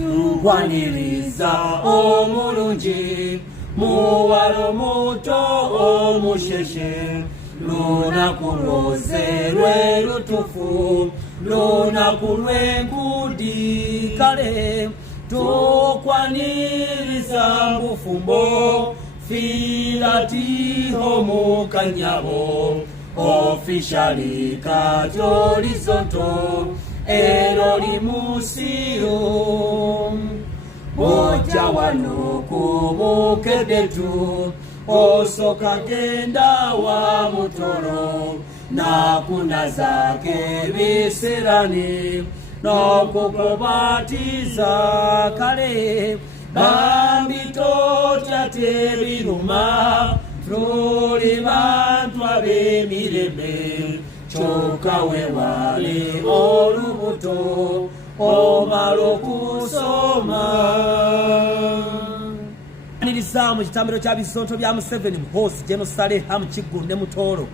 nkwaniriza omulungi muwalo muto omusheshe lunaku lwoze lwe lutufu lunaku lw'enkudi kale tokwaniriza mbufumbo filatiho mukanyabo officially kajo Bizonto ero limusiro oja wano kumukedetu osoka genda wa mutoro na kuna zake visirani nokukubatiza kale bambitotyate biruma tuli bantu ab'emirembe kyokka weewale olubuto omala okusoma. Niriza mu kitambiro kya Bizonto bya Museveni Muhoozi Jerusalem Kiggunde Mutoro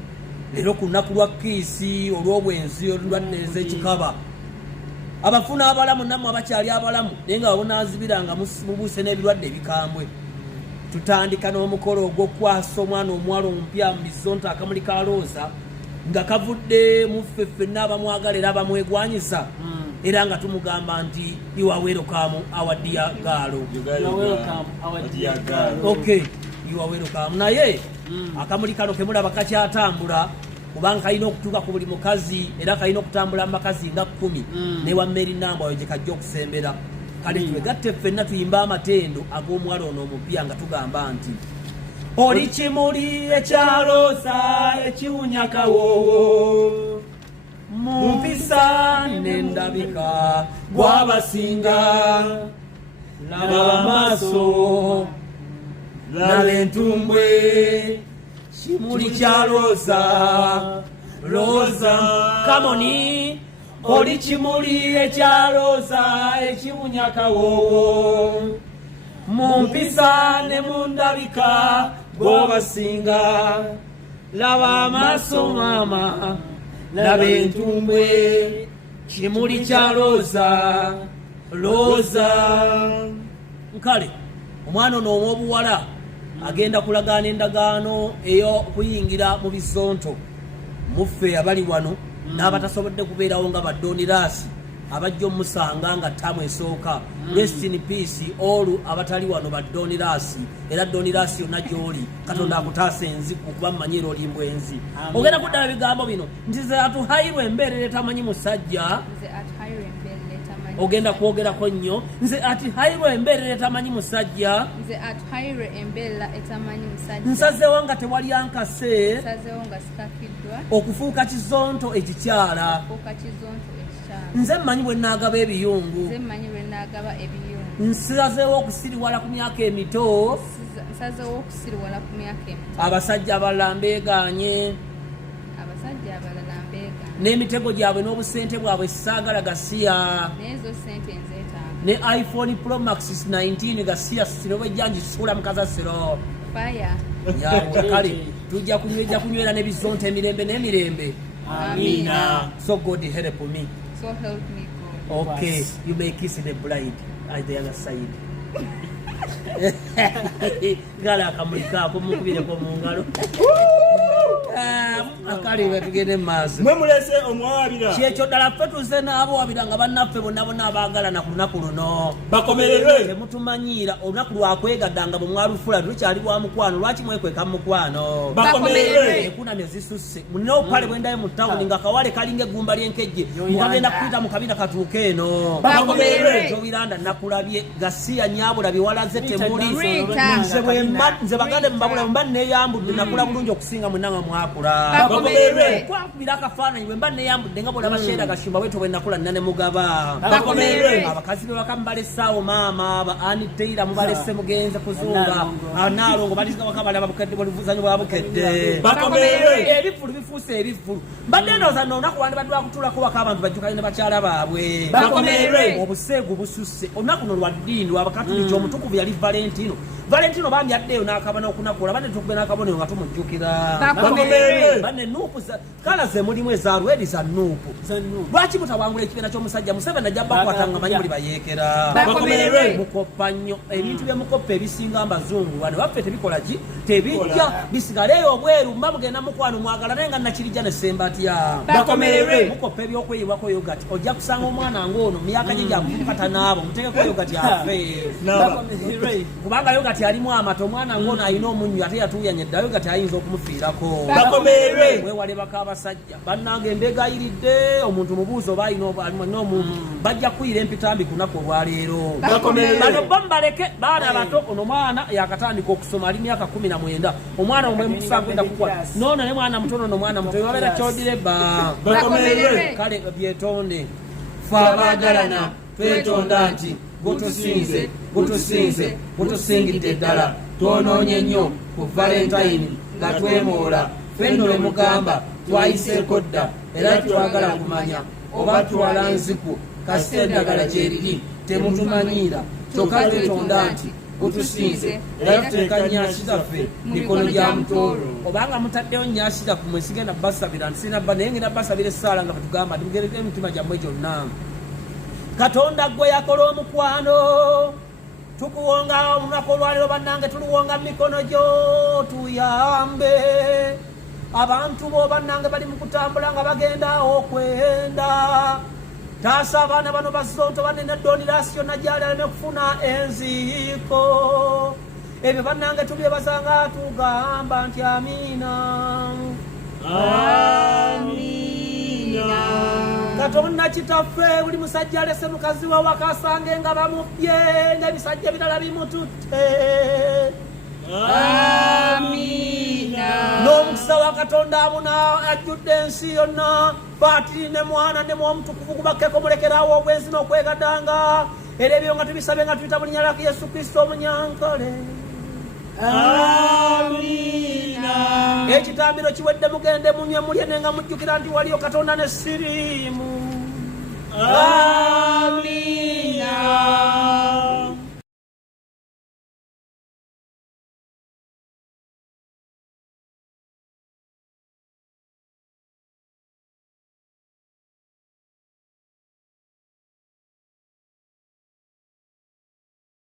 leero ku lunaku lwa kiisi olw'obwenzi olulwaddeeza ekikaba abafuna abalamu nammwe abakyali abalamu naye nga babunaazibiranga mubuuse n'ebirwadde ebikambwe. Tutandika n'omukolo ogw'okukwasa omwana omuwala omupya mu Bizonto akamuli ka Looza nga kavudde mu ffe ffenna abamwagala era abamwegwanyisa era nga tumugamba nti you are welcome our dear girl. Okay, you are welcome. Naye akamuli kano kemulaba kakyatambula kubanga kalina okutuuka ku buli mukazi era kalina okutambula mu makazi nga 10 ne wa Mary Namba gye kajja okusembera. Kale twegatte ffenna tuyimba amatendo ag'omuwala ono omupya nga tugamba nti oli kimuli ekyalooza ekiwunya kawoowo mumpisa n'endabika gwabasinga laba amaaso laba entumbwe kimuli kya looza looza kamoni oli kimuli ekya looza ekiwunya kawoowo mumpisa ne mundabika gwobasinga laba amaaso maama laba entumbwe kimuli kya looza looza. Nkale omwana ono ow'obuwala agenda kulagaana endagaano ey'okuyingira mu Bizonto muffe abali wano n'abatasobodde kubeerawo nga badonirasi abajja omusanga nga ttamu esooka. Rest in peace all abatali wano badonirasi era donirasi yonna gy'oli Katonda akutaasa enziku kuba mmanyira oli mbwenzi. Ogenda kuddala ebigambo bino nti ze atuhayirwa embeerera etamanyi musajja ogenda kwogerako nnyo nze ati hayirwa embeerera etamanyi musajja nsazeewo nga tewali ankase okufuuka Kizonto ekikyala nze mmanyi bwe nnaagaba ebiyungu nsazeewo okusiriwala ku myaka emito abasajja abalala mbeegaanye n'emitego gyabwe n'obusente bwabwe saagala gasiya ne iPhone Pro Max 19 gasiya siro bwejjanjisuula mukazasiro kale tujja kunywera ne Bizonto emirembe n'emirembe. Amina. So God help me. So help me God. Okay, you may kiss the bride at the other side. Gala akamulika kumukubireko mu ngalo. Akali batugende maaso. Mwe mulese omwabira. Kyekyo ddala ffe tuze n'abo wabira nga bannaffe bonna abaagala ku lunaku luno. Bakomererwe. Temutumanyiira olunaku lwakwegaddanga bwe mwalufula lukyali bwa mukwano lwaki mwekweka mu mukwano. Bakomererwe. Enkunamyo zisusse. Mulina obupale bwendayo mu ttawuni nga kawale kalinga eggumba ly'enkejje. Mukagenda kuyita mu kabina katuuke eno. Bakomererwe. Tobiranda nakulabye gasiya nnyabula biwalaze temuli. Nze bagande mubabula mba neeyambudde nakula bulungi okusinga mwenanga mwakula. Bakomererwe. Kwakubira akafaananyi bwe mba neeyambudde nga bwolaba Sheera Gashumba bwe tobwe nakula nnane mugaba. Bakomererwe. Abakazi be baka mubalesaawo maama aba Ani Taylor mubalese mugenze kuzunga. Naalongo baliga waka balaba bukedde buluvuzanyo bwa bukedde. Bakomererwe. Ebifulu bifuuse ebifulu. Mbadde ndowooza nno olunaku lwandi badde bakutulako waka abantu bajjukanye ne bakyala baabwe. Bakomererwe. Obuseegu bususse olunaku lwa ddiini lw'Abakatuliki omutukuvu yali Valentino bambi addeyo n'akabona okunakula badde tukube n'akabonero nga tumujjukira. Bakomererwe. Banne nuupu kala ze mulimu ezaalweri za nuupu lwaki mutawangula ekibiina ky'omusajja Museveni ajja bakwatanga manyi muli bayeekera mukoppa nnyo ebintu byemukoppa ebisinga mbazungu wane waffe tebikola ki tebijja bisigaleeyo obweru mba mugenda mukwano mwagala naye nga nakirijja ne sembatya mukoppa ebyokweyiwako yogati ojja kusanga omwana ng'ono myaka gye gyamukata naabo mutegeko yogati afe kubanga yogati alimu amata omwana ng'ono alina omunnyu ate yatuuyanye dda yogati ayinza okumufiirako wewale baka abasajja bannange embeega ayiridde omuntu mubuuzo oba alina n'omuntu bajja kuyira empitambi ku lunaku olwaleero bano bamubaleke baana bato ono mwana yakatandika okusoma ali myaka 19 omwana omwemukusankwenda kukwa noono ne mwana mutono no mwana muto wabeera kyodireba kale byetonde fe abaagalana twetonda nti gutusingidde ddala twonoonye nnyo ku valentine nga twemoola fenno lwe mugamba twayiseeko dda era twagala kumanya oba twala nziku kasita eddagala gyeriri temutumanyiira kyokka twetonda nti gutusinze era tuteeka nyaasi zaffe mikono gya mutoolo obanga mutaddeyo nyaasi zaffe mwesigenda basabira nsinabba naye ngenda basabira essaala nga betugamba timugereko emitima gyammwe gyonna katonda gwe yakola omukwano tukuwonga olunaku olwaleero bannange tuluwonga mu mikono gyo tuyambe abantu bo bannange bali mu kutambula nga bagenda okwenda taasa abaana bano Bizonto banene donirasiyo najjali aleme kufuna enziiko ebyo bannange tubyebazanga tugamba nti amiina katonda kitaffe buli musajja alese mukazi we wakasange nga bamubye ng'ebisajja ebirala bimututte n'omukisa wa katonda amuna ajjudde ensi yonna Patiri ne mwana ne mwomutukuvu kubakkeko mulekerawo obwenzi n'okwegadanga era ebyo nga tubisabe nga tuyita mu linnya lya Yesu Kristo omunyankole ekitambiro kiwedde mugende munywe mulye nenga mujjukira nti waliyo katonda ne siriimu